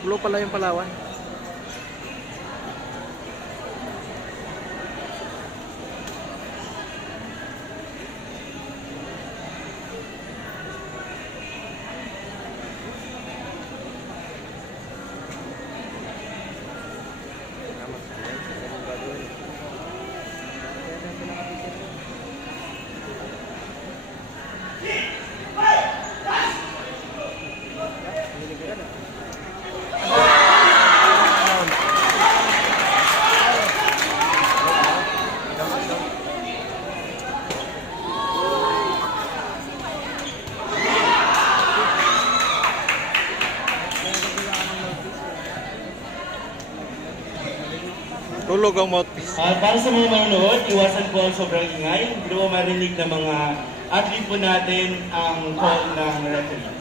Blue pala yung Palawan. Tulog ang mouthpiece. Para sa mga manonood, iwasan po ang sobrang ingay. Hindi po marinig ng mga athlete po natin ang call ng referee.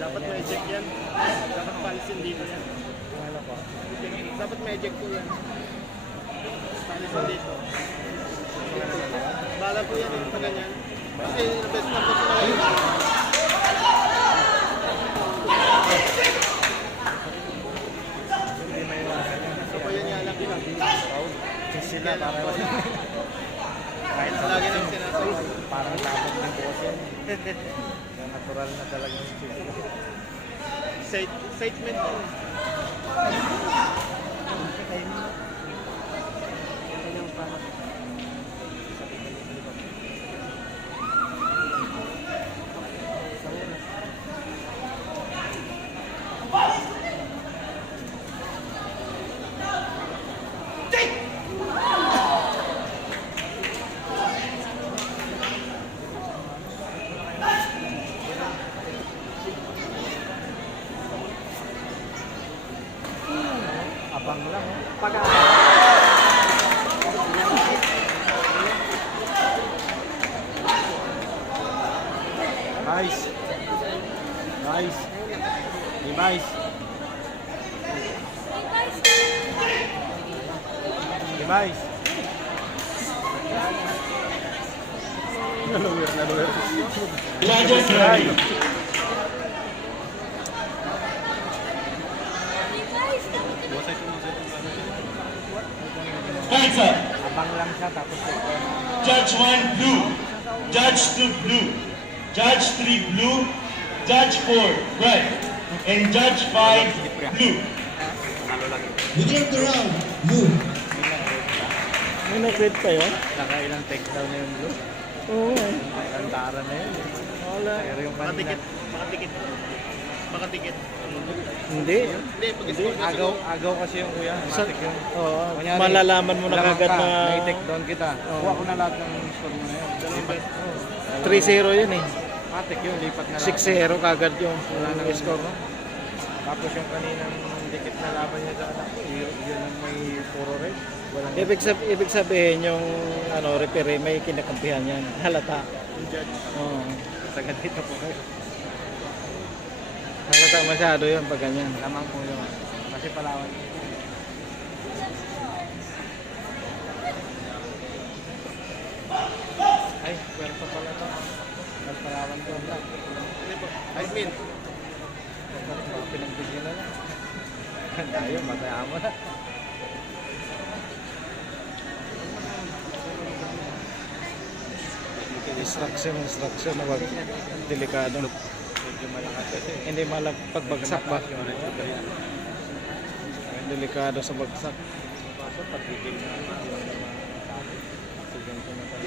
Dapat may eject yan. Dapat palisin dito yan. Dapat may eject po yan. Palisin dito. Bala po yan yung ganyan. Kasi best na po sila ngayon. So po yan nga lang. Sila para Kahit lagi nang sinasabi. parang labog ng bukas yan. Natural na talaga yung Excitement po. abang lang. Nice. Nice. Nice. Nice. Naluwer. Judges ready. Hands up. Abang lang siya tapos Judge 1, blue. Judge 2, blue. Judge 3, blue. Judge 4, red. And Judge 5, blue. Begin the round, blue. may nag-red pa yun? Nakailang takedown na yung blue. Oo eh. Kantara na yun. Wala. Pero yung kanina. Makatikit. Hindi. Hindi, Hindi. Agaw kasi yung kuya. Matik yun. Oo. Kunyari, Malalaman mo na lamang kagad ka, na may take down kita. Kuha ko na lahat ng score mo na yun. 3-0 yun eh. Matik yun, lipat na 6-0 kagad yung score no? Tapos yung kaninang dikit na laban niya sa anak ko, yun ang may puro red. Walang Ibig sabihin yung referee may kinakampihan yan. Halata. Oo. taga dito po kayo. Halata masyado yun pag ganyan. Lamang po yun. Kasi Palawan. Ay, pwerto pala to. Palawan ko lang. Hindi po. Admin. Pinagbigyan na lang. Tayo, mataya mo na. Instruction na wag delikado. Medyo malakas kasi. Hindi malag pagbagsak ba? Delikado sa bagsak. Pasok, pagiging na yung mga sige ko na pala.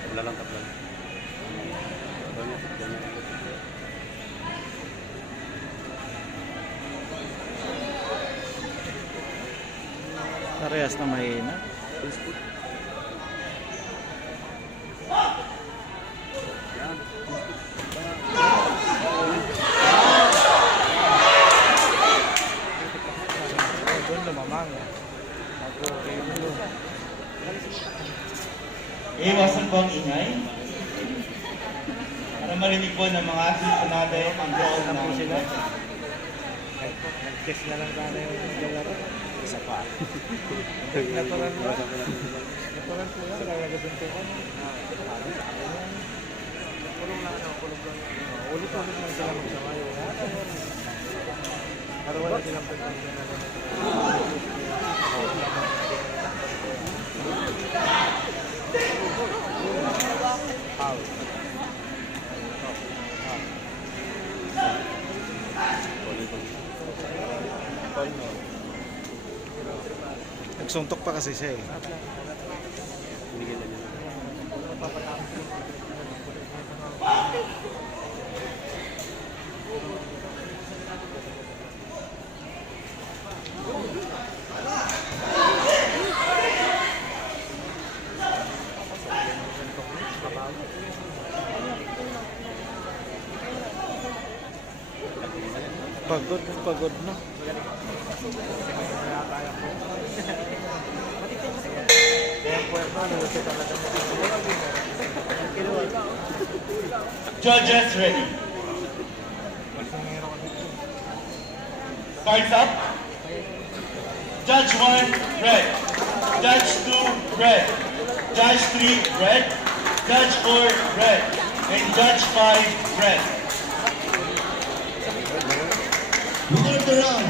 Tabla lang. Parehas na mahina. Doon lumamang. Iwasan po ang ingay. Para marinig po ng mga athlete po natin ang call ng Nag-guess na lang sana yung naglalaro. Isa pa. Natural po. Natural po yan. Lalagabin ko ka. Kulong lang ano, kulong lang. Ulit-ulit lang sila magsamayo. Pero wala silang pagkakas na Nagsuntok pa kasi siya eh. Pagod na. Judges ready. Cards up. Judge 1, red. Judge 2, red. Judge 3, red. Judge 4, red. And Judge 5, red. Winner of the round.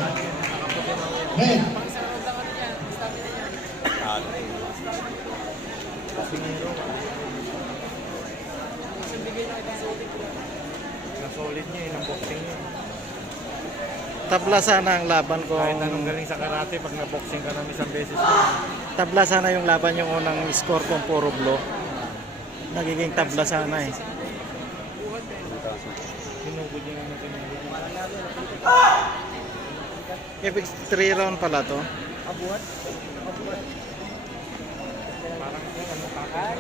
Red. solid niya, ilang boxing niya. Tabla sana ang laban ko. Kahit anong galing sa karate, pag na-boxing ka ng isang beses Tabla sana yung laban yung unang score kong puro blow. Nagiging tabla sana eh. hinugod niya naman tinugod. Ibig 3 round pala to. Abuhat? Abuhat. Parang ano kakay.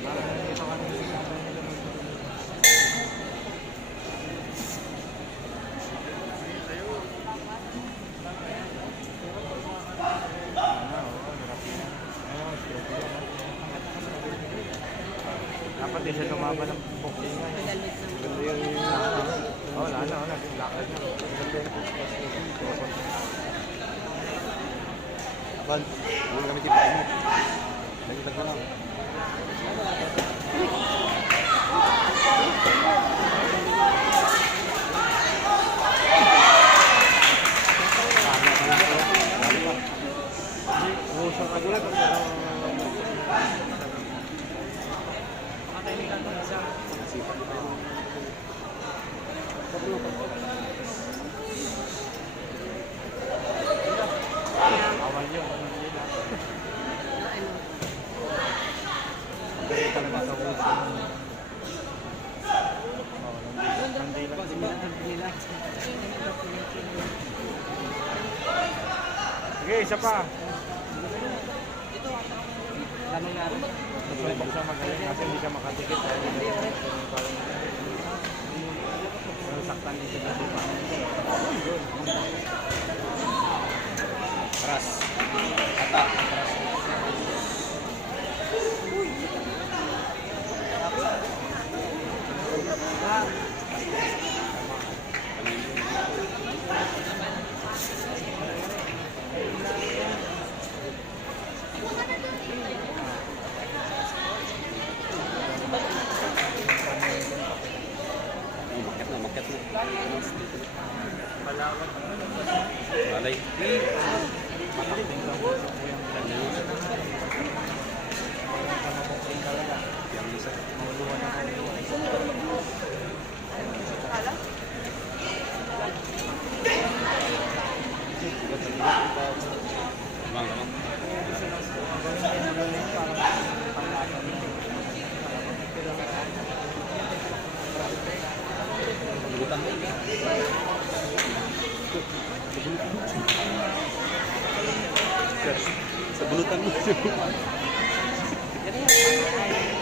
Parang nandito kami sa kakay nila. Dapat din siya lumaban ng boxing nga. Ganda yung wala na, lakad na. Bal, ang gamit yung paa mo. Nagitag na lang. Awal yun. Dahil talaga sa uso. Sige, isa pa. Nasumbok siya magaling kasi hindi siya makadikit. Nasaktan din siya kasi pa. Ras. Kata. Maket na. Palawag. Malay. Sa bulutan mo.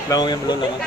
Lamang yung blow naman.